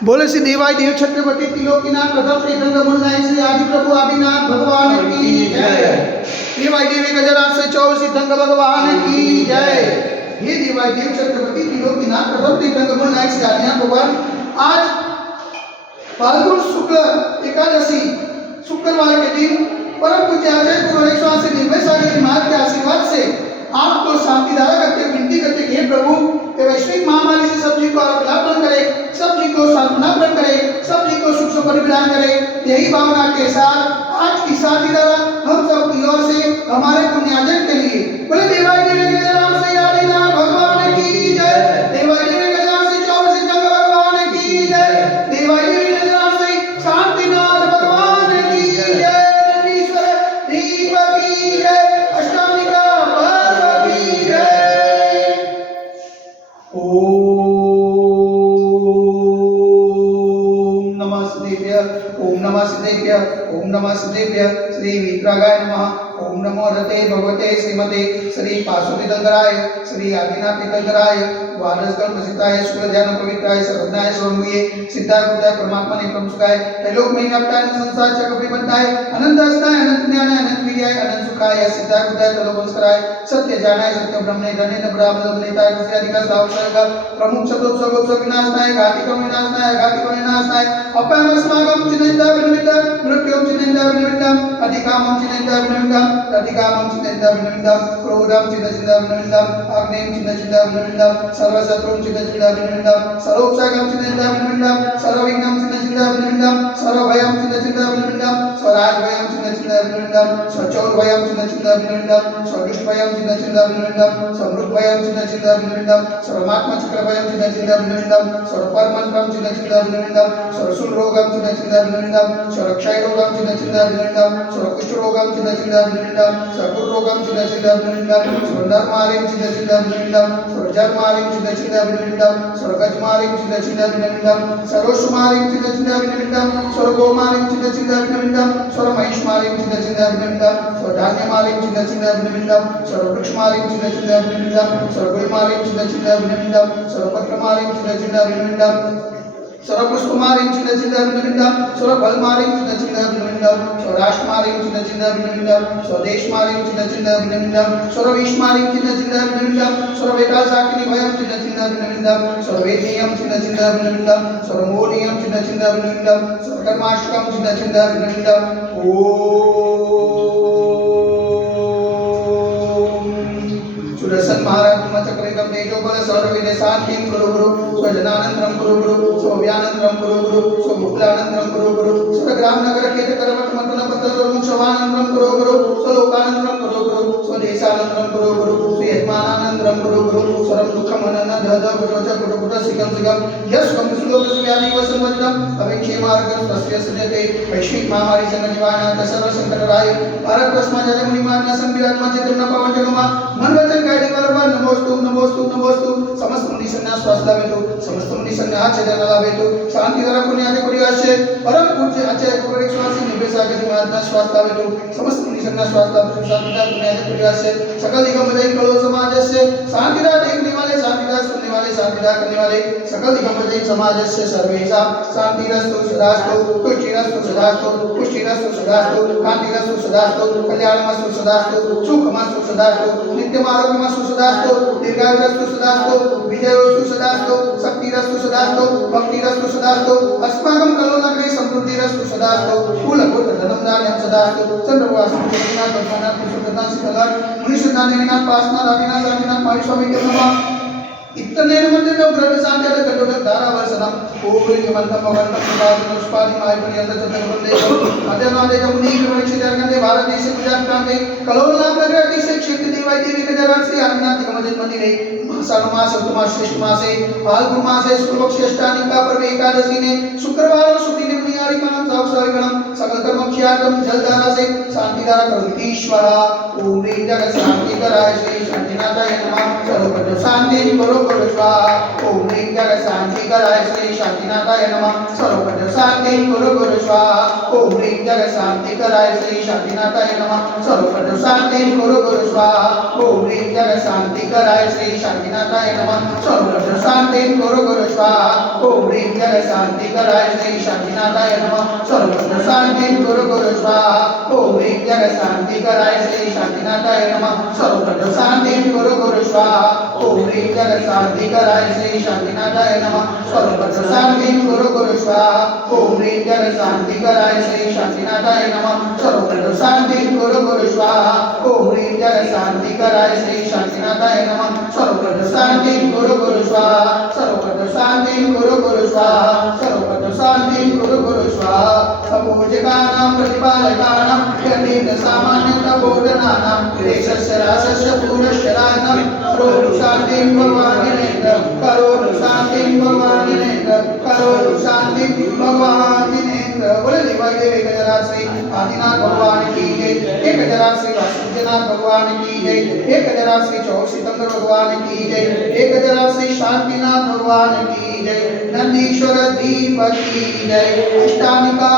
बोले श्री देवाय देव छत्रपति त्रिलोकीनाथ प्रथम श्री गंगा मुंडाई श्री आदि प्रभु आदिनाथ भगवान की जय। देवाय देव 1008 से 24 सिद्धंग भगवान की जय। हे देवाय देव छत्रपति त्रिलोकीनाथ प्रथम श्री गंगा मुंडाई श्री आदिनाथ भगवान। आज फाल्गुन शुक्ल एकादशी शुक्रवार के दिन परम पूज्य आचार्य गुरु हरिस्वामी श्री निर्भय सागर महाराज के आशीर्वाद से आपको शांति धारा करके विनती करते कि हे प्रभु ये वैश्विक महामारी से सब जी को लाभ करे, सब जी को सांत्वना प्रदान करे, सब जी को सुख परिविधान करे। यही भावना के साथ आज की शांति धारा हम सब की ओर से हमारे पुण्यार्जन के लिए बोले देवाय देव गजानन से आदिनाथ भगवान की जय। देवाय देव गजानन से 24 सिद्धंग भगवान की जय। देवाय देव गजानन से शांतिनाथ भगवान की जय। ईश्वर दीप की जय। अष्टामिका पर्व की जय। ओम नमः सिद्धेभ्य ओम नमः सिद्धेभ्य श्री वित्रागाय नमः। ओम नमो रते भगवते श्रीमते श्री पार्श्वतीर्थंकराय श्री आदिनाथ तीर्थंकराय द्वादश प्रसिद्धाय शुक्ल ध्यान पवित्राय सर्वज्ञाय स्वयंभुये सिद्धाय बुद्धाय परमात्मा ने प्रमुखाय त्रैलोक में अपटाय संसार चक्र परिबद्धाय अनंत अस्ताय अनंत ज्ञानाय अनंत वीर्याय अनंत सुखाय सिद्धाय बुद्धाय त्रैलोकंस्कराय सत्य ज्ञानाय सत्य ब्रह्मणे धन्य ब्रह्म नेताय अधिकार सावसर्ग प्रमुख शब्द विनाशनाय घातिको विनाशनाय घातिको विनाशनाय अपयमस्माकं चिन्ता विनिमित्त मृत्युं चिन्ता विनिमित्त अधिकामं चिन्ता विनिमित्त अधिकामं चिन्ता विनिमित्त क्रोधं चिन्ता विनिमित्त अग्निं चिन्ता विनिमित्त सर्वशत्रुं चिन्ता विनिमित्त सर्वोपसागं चिन्ता विनिमित्त सर्वविघ्नं चिन्ता विनिमित्त सर्वभयं चिन्ता विनिमित्त स्वराजभयं चिन्ता विनिमित्त स्वचौरभयं चिन्ता विनिमित्त स्वदुष्टभयं चिन्ता विनिमित्त समृद्धभयं चिन्ता विनिमित्त सर्वमात्मचक्रभयं चिन्ता विनिमित्त सर्वपरमन्त्रं चिन्ता विनिमित्त सर्वशूलरोगं चिन्ता विनिमित्त सर्वक्षयरोगं चिन्ता विनिमित्त सर्वकुष्ठरोगं चिन्ता विनिमित्त सर्वरोगं चिन्ता विनिमित्त सर्वधर्मारिं चिन्ता विनिमित्त सर्वजन्मारिं चिन्ता विनिमित्त सर्वगजमारिं चिन्ता विनिमित्त सर्वसुमारिं चिन्ता विनिमित्त सर्वगोमारिं चिन्ता विनिमित्त सर्वमहिष्मारिं चिन्ता विनिमित्त सर्वधान्यमारिं चिन्ता विनिमित्त सर्ववृक्षमारिं चिन्ता विनिमित्त सर्वगुलमारिं चिन्ता विनिमित्त सर्वपत्रमारिं चिन्ता विनिमित्त सर्वपुष्पमारिं चिन्ता विनिमित्त सर्वफलमारिं चिन्ता विनिमित्त स्वराष्ट्रमारिं चिन्ता विनिमित्त स्वदेशमारिं चिन्ता विनिमित्त सर्वविश्वमारिं चिन्ता विनिमित्त सर्ववेदासाकिनीभयं चिन्ता विनिमित्त सर्ववेदीयं चिन्ता विनिमित्त सर्वमोदीयं चिन्ता विनिमित्त सर्वकर्माष्टकं चिन्ता विनिमित्त सुदर्शन महाराज चक्रिकं तेजोबल सर्वविदे शांतिं कुरु गुरु स्वजनानंतरं कुरु गुरु स्वव्यानंतरं कुरु गुरु स्वभुक्लानंतरं कुरु गुरु स्वग्राम नगर केत करवट मतन पत्र शवानंतरं कुरु गुरु स्वलोकानंतरं कुरु गुरु स्वदेशानंतरं कुरु गुरु स्वयजमानानंतरं कुरु गुरु सर्व दुःखमनन दद गुरोच गुरुपुट सिगम सिगम यस्वं श्लोकस्व्यानि वसन्वदनं अभिक्षेमार्गं तस्य सजते वैश्विक महामारी संगनिवारणार्थ सर्व संकटराय भारत प्रस्मा जय मुनिमार्ग संविरात्मा चेतन पवन जगमा मन वचन गायदे बरोबर नमोस्तु नमोस्तु नमोस्तु समस्त मुनि सन्यास स्वास्थ्यवेतु समस्त मुनि सन्यास चेतन लाभेतु शांति धरा पुण्याचे पुरियाशे परम पूज्य आचार्य गुरु स्वामी निर्भय सागर जी महाराज स्वास्थ्यवेतु समस्त मुनि सन्यास स्वास्थ्यवेतु शांति धरा पुण्याचे पुरियाशे सकल दिगंबरजय कलो समाजस्य शांति धरा देखने वाले शांति धरा सुनने वाले शांति धरा करने वाले सकल दिगंबरजय समाजस्य सर्वेषां शांतिरस्तु सदास्तु तुष्टिरस्तु सदास्तु पुष्टिरस्तु सदास्तु कांतिरस्तु सदास्तु कल्याणमस्तु सदास्तु सुखमस्तु सदास्तु नित्यमारोग्यमस्तु सदास्तु दीर्घायुरस्तु सदास्तु विजयोस्तु सदास्तु शक्तिरस्तु सदास्तु भक्तिरस्तु सदास्तु अस्माकं कलोनगरे समृद्धिरस्तु सदास्तु कुलपुत्र धनं धान्यं सदास्तु चंद्रवासं कृष्णात् पद्मनाथ सुखदां शीतलात् मुनिषदानेनात् पासनात् अविनाश अविनाश पारिस्वामिक नमः इतने मंदिर में ग्रह शांति अगर कटो तक धारा वर्षनम ओम मंत्रम भगवंतम सुभाष पुष्पादि मायपुरी अंदर चंद्र वंदे अध्यनादे जमुनी परीक्षित अर्गंदे भारत देश गुजरात प्रांते कलोल नाम नगर देश क्षेत्र देवाय देवी के जरान श्री आदिनाथ गमजित मंदिर है मासानुमास उत्तमास श्रेष्ठ मासे फाल्गुन मासे शुक्ल पक्ष अष्टमी का पर्व एकादशी ने शुक्रवार और शुक्ल ने सारिकां सावसारिकां सकल कर्म क्षयातम जलधारा से शांतिधारा करोति स्वाहा। ओम ह्रीं जगत शांतिकराय श्री शांतिनाथाय नमः। सर्वत्र शांति करो स्वाहा। ओम ह्रीं जगत शांतिकराय श्री शांतिनाथाय नमः। सर्वत्र शांति करो स्वाहा। ओम ह्रीं जगत शांतिकराय श्री शांतिनाथाय नमः। सर्वत्र शांति करो स्वाहा। ओम ह्रीं जगत शांतिकराय श्री शांतिनाथाय नमः। सर्वत्र शांति करो स्वाहा। ओम ह्रीं जगत शांतिकराय श्री शांतिनाथाय नमः। सर्वत्र शांति करो स्वाहा। ओम ह्रीं जगत शांतिकराय श्री शांतिनाथाय नमः। सर्वत्र शांति करो स्वाहा। ओम ह्रीं जगत शांतिकराय श्री शांतिनाथाय नमः। सर्वत्र शांति करो स्वाहा। ओम ह्रीं जगत शांतिकराय श्री शांतिनाथाय नमः। सर्वत्र शांति करो स्वाहा। ओम ह्रीं जगत शांतिकराय श्री शांतिनाथाय नमः। सर्वत्र शांति करो स्वाहा। सर्वत्र शांति करो स्वाहा। सर्वत्र शांति करो स्वाहा। सभोजकानां प्रतिपालकानां यतीन्द्र सामान्यतः बोधनानां देशस्य रासस्य पूर्णशराणां करोतु शान्तिं भगवान् जिनेन्द्र। करोतु शान्तिं भगवान् जिनेन्द्र। करोतु शान्तिं भगवान् जिनेन्द्र। बोले देवादेव गजराश्री आदिनाथ भगवान की जय। एक गजराश्री वासुदेवनाथ भगवान की जय। एक गजराश्री चौसितंगर भगवान की जय। एक गजराश्री शांतिनाथ भगवान की जय। नंदीश्वर दीप की जय। अष्टानिका